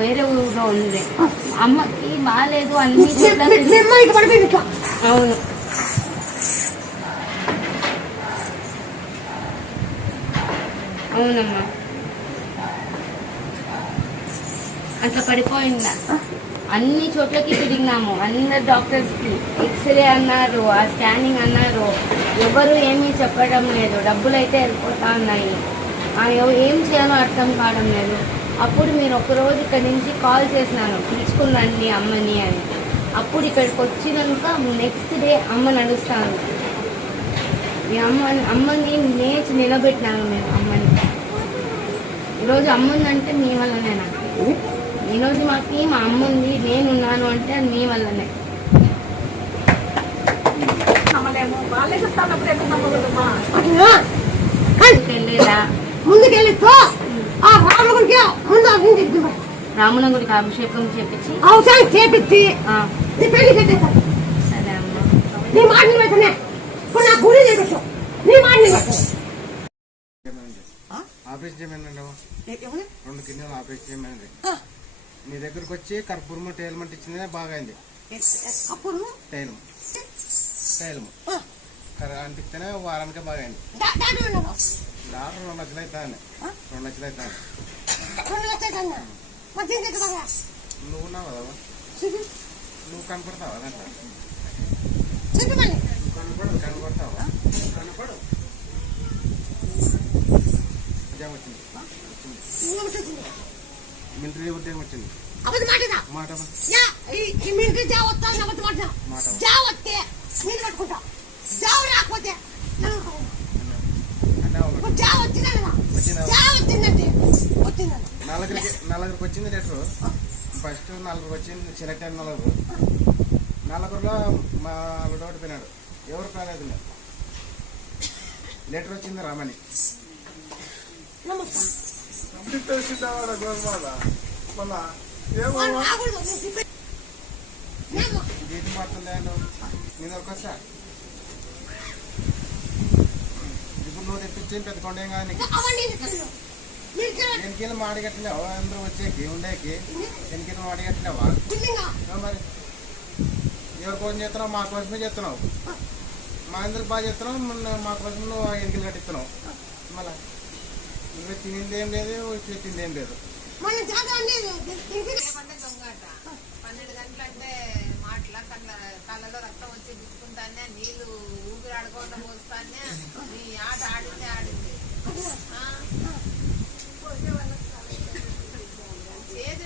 వేరే ఊరిలో ఉంది. అమ్మకి బాగాలేదు అన్ని అవును అవునమ్మా అట్లా పడిపోయిందా. అన్ని చోట్లకి తిరిగినాము, అందరు డాక్టర్స్కి ఎక్స్రే అన్నారు, ఆ స్కానింగ్ అన్నారు, ఎవరు ఏమీ చెప్పడం లేదు. డబ్బులు అయితే వెళ్ళిపోతా ఉన్నాయి, ఏం చేయాలో అర్థం కావడం లేదు. అప్పుడు మీరు ఒకరోజు ఇక్కడి నుంచి కాల్ చేసినాను పిలుచుకున్నాండి అమ్మని అని. అప్పుడు ఇక్కడికి వచ్చినాక నెక్స్ట్ డే అమ్మ నడుస్తాను. మీ అమ్మని నేర్చి నిలబెట్టినాను మేము అమ్మని. ఈరోజు అమ్ముందంటే మీ వల్లనే. నాకు ఈరోజు మాకు మా అమ్మ ఉంది, నేనున్నాను అంటే అది మీ వల్లనే. రాముల గుడికి అభిషేకం చేపించి సరే ఆపరేషన్ చేయమనండి, 2 కిడ్నీలు ఆపరేషన్ చేయమనండి. మీ దగ్గరకు వచ్చి కర్పూరము టైల్మెంట్ ఇచ్చిందే బాగైంది. టైలము అంటిస్తేనే వారానికే బాగైంది. డాక్టర్ 2 లక్షలు అవుతాయండి, 2 లక్షలు అవుతాయండి. నువ్వు ఉన్నావు కదా, నువ్వు కనపడతావా దాంట్లో? కనపడతావా? వచ్చింది మిలిటరీ ఉద్యోగం వచ్చింది. మాట నలుగురికి వచ్చింది లెటర్. ఫస్ట్ 4 వచ్చింది, సెలెక్ట్ అయిన 4లో మా విడోటి పోయినాడు, ఎవరు కాలేదు. లెటర్ వచ్చింది రామని. జీతం మారుతుందా నేను ఒకసా ఇప్పుడు నువ్వు తెప్పించి పెద్దకొండ ఏం కాదు. ఎన్నికలు మాడిగట్లేవా? అందరూ వచ్చేకి ఉండేకి ఎన్నికలు మాడిగట్లేవా? మరి ఎవరి కోసం చేస్తున్నావు? మా కోసమే చేస్తున్నావు. మా అందరికి బాగా చేస్తున్నావు, మా కోసం నువ్వు ఎన్నికలు కట్టిస్తున్నావు. మళ్ళా నువ్వు తినింది ఏం లేదు, పెట్టింది ఏం లేదు. 12 గంటలంటే మాటల కళ్ళలో రక్తం వచ్చి గుచ్చుకుంటానే, నీళ్లు ఊపిరి ఆడుకోవడం పోస్తానే.